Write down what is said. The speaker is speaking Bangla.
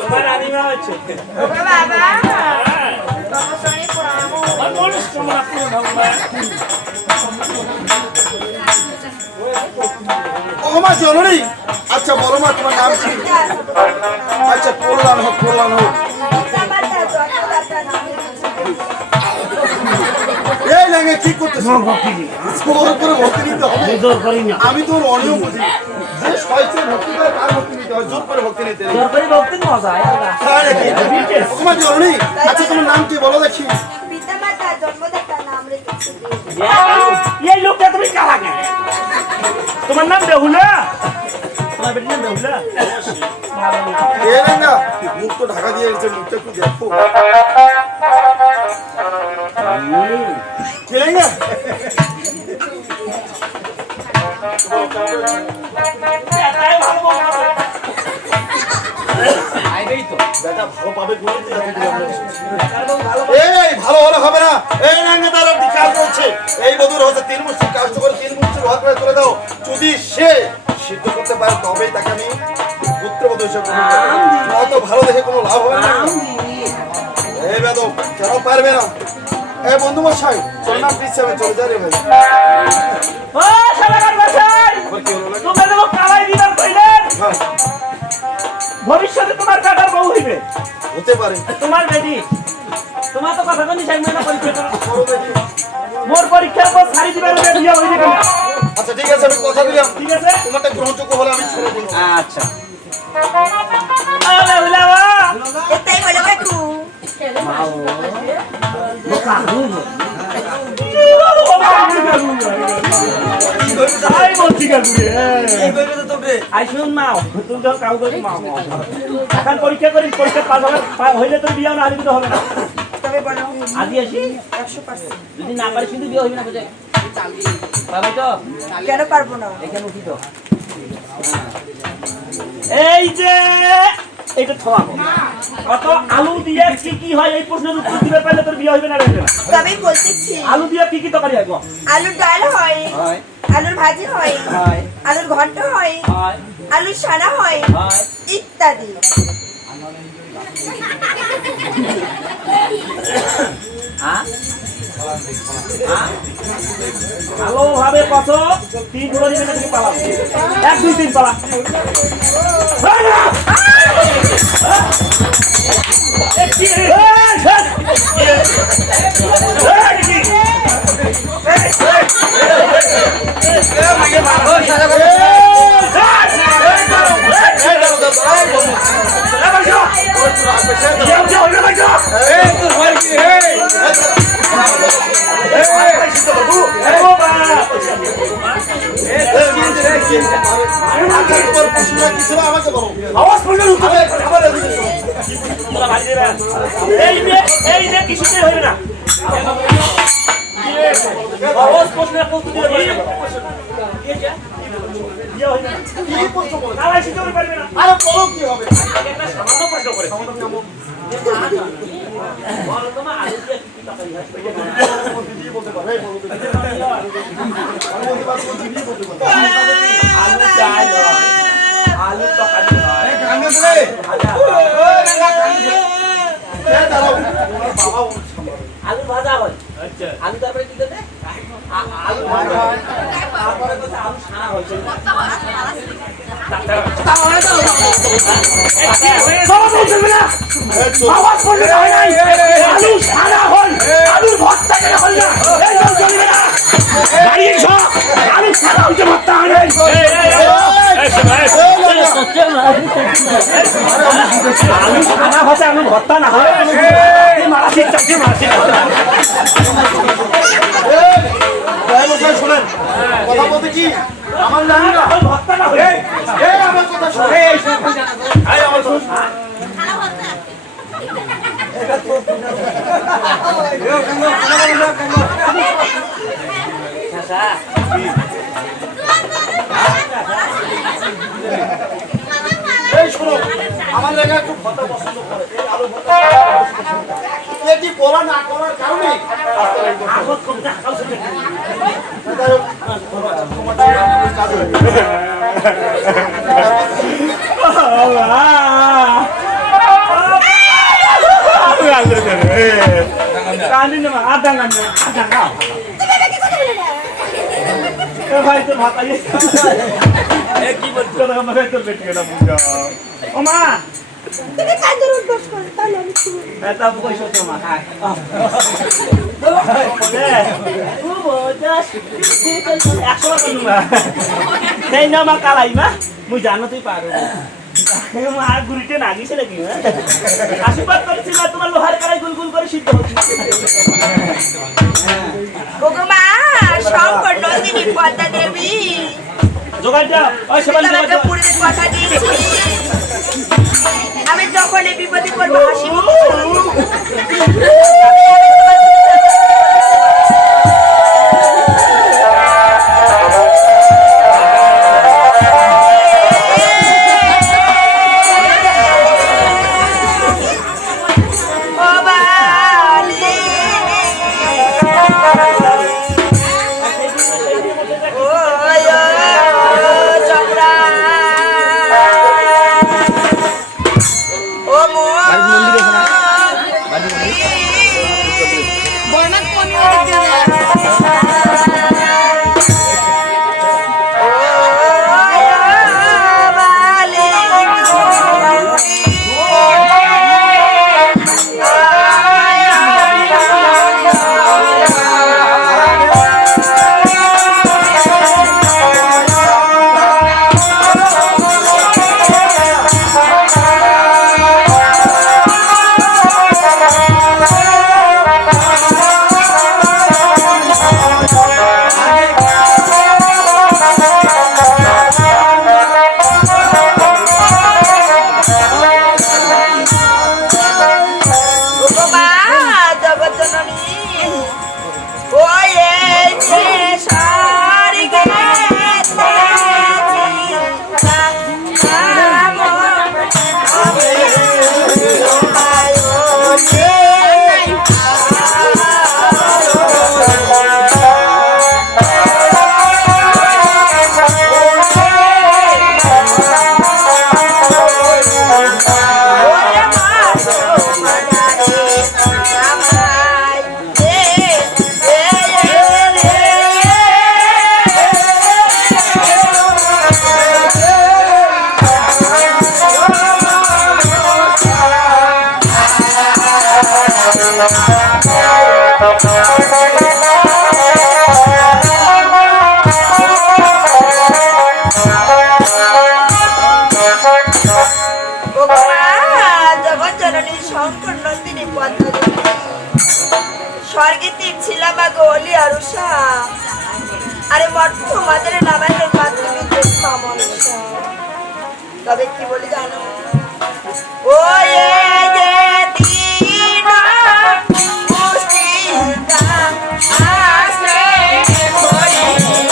তোমার রানীমা হচ্ছে বাবা আমার মনে সময় ও মা জননী, আচ্ছা বলো মা তোমার নাম কি? আচ্ছা কল্যাণ হোক, কল্যাণ হোক। এই লাগে কি করতেছ? তোর উপরে ভক্তি নিতে হবে? আমি তোর অনিয়ম বুঝি। যে স্বেচ্ছায় ভক্তি করে তার ভক্তি নিতে হয়, জোর করে ভক্তি নিতে নেই। জোর করে ভক্তি নেওয়া যায় তাই নাকি? ও মা জননী, আচ্ছা তোমার নাম কি বলো দেখি? এই লোকটা তুমি কালা কেন? তোমার নাম বেহুলা? তোমার বেটির নাম বেহুলা? এ রাঙ্গা, মুখ তো ঢাকা দিয়ে রেখেছে, মুখটা একটু দেখো। কে রাঙ্গা? ভালো পাবে এই ভালো হলে হবে না। এই রাঙ্গা তার একটি কাজ হচ্ছে, এই বধুর হচ্ছে 3 মুষ্টি কাজ করে 3 মুষ্টি ভাগ করে তুলে দাও। যদি সে সিদ্ধ করতে পারে তবেই তাকে আমি পুত্রবধূ হিসেবে অত ভালো দেখে কোনো লাভ হবে না। এই বেদম কেন পারবে না? এই বন্ধু মশাই চল না প্লিজ, আমি চলে যাই রে ভাই। ও শালাকার মশাই, তুমি দেব কালাই দিবার কইলেন ভবিষ্যতে তোমার কাটার বউ হইবে। হতে পারে তোমার বেটি তোমার তো কথা কোনি সাইমে না পরীক্ষা করো দেখি। মোর পরীক্ষার পর ছাড়ি দিবার বিয়া হইবে কেন? আচ্ছা ঠিক আছে, আমি কথা দিলাম, ঠিক আছে? তোমারটা গ্রহণযোগ্য হলে আমি ছেড়ে দেব। আচ্ছা আরে উলাওয়া এটাই বলে কাকু তাই বলছি কাকুরে। এই কইবে তো তোকে আই শুন মাও, তুমি তো কাউ করে মাও। এখন পরীক্ষা করি, পরীক্ষা পাস হইলে তো বিয়া না হলে তো হবে না। তবে বলো আজি আসি 100%। যদি না পারিস কিন্তু বিয়ে হইবে না বুঝে পাবে তো কেন পারবো না? এখানে উঠি তো এই যে এটা থামাবো। কত আলু দিয়ে কি কি হয় এই প্রশ্নের উত্তর দিতে পারলে তোর বিয়ে হইবে না রে? তবে বলতেছি আলু দিয়ে কি কি তরকারি হয়? আলুর ডাল হয়, হয় আলুর ভাজি হয়, হয় আলুর ঘন্ট হয়, হয় আলুর সানা হয় হয় ইত্যাদি। হ্যাঁ ভালোভাবে কত 3 গুলো দিবে তুমি পালাও। 1 2 3 পালা। এই যে কিছুতেই হইবে না। সহজ প্রশ্নের উত্তর দিতে পারবে না। বিয়ে হইবে না। কি প্রশ্ন বলে? কালাই শিখতে পারবে না। আরে বলো কি হবে? একটা সামান্য প্রশ্ন করে। বলো তোমার আলু দিয়ে কি তরকারি হয়? দিদি বলতে পারে, এই বলো দেখি। আমি বলতে পারছি, দিদি বলতে পারে। আলু ডাল হয়, আলু তরকারি হয়। এই গাঙ্গে রে, ওই রাঙ্গা গাঙ্গে। এ দাঁড়াও, ওনার বাবা ওর সামনে। আলু ভাজা হয় আচ্ছা আলু তারপরে কি করতে আলু ভাজা হয় তারপরে কথা আলু ছানা হয় আওয়াজ করলে হয় নাই। আলু সাদা হয়, আলুর ভর্তা কেন হয় না? এই জল চলবে না। বাড়ি এসো, আলু সাদা হইতে ভর্তা হয় নাই। আলু সাদা হতে আলু ভর্তা না হয়। মারাঠি চাকরি মারাঠি শোনেন কথা বলতে কি আমার জানি না, ভর্তা না হয়। এই আমার কথা শোন, এই আমার শোন। এই শোনো, আমার লেগে খুব ভর্তা পছন্দ করে, এই আলু ভর্তা এটি বলা না করার কারণে আগত করতে আকাল শুনে তোমার কাজ হয়ে আদাঙ্গা না আদাঙ্গা এ ভাই তোর ভাত আইয়ে এ কি বলছো তোর আমাকে তোর বেটি না বুঝা ও মা তুমি কাজের উদ্দেশ করো তাহলে আমি শুনি। এটা পয়সা তো মা খায় ও বোঝাস 100 টাকা না সেই না মা কালাই মা মুই জানো তুই পারো মা গুরিতে নাগিছে নাকি আশীর্বাদ করছি না তোমার লোহার কালাই গুলগুল করে সিদ্ধ হচ্ছে ওগো মা শঙ্কর নন্দিনী পদ্মা দেবী জোগাড় দাও ওই সবাই তোমাকে পূর্বে কথা দিয়েছি আমি যখন এই বিপদে পড়বো হাসি স্বর্গে তীরছিলাম আগে অলি আর উষা আরে মঠ তোমাদের নামের মাধ্যমে দেখতাম মনসা তবে কি বলি জানো ও যে দিন মুস্তিকা আসে বলে তুমি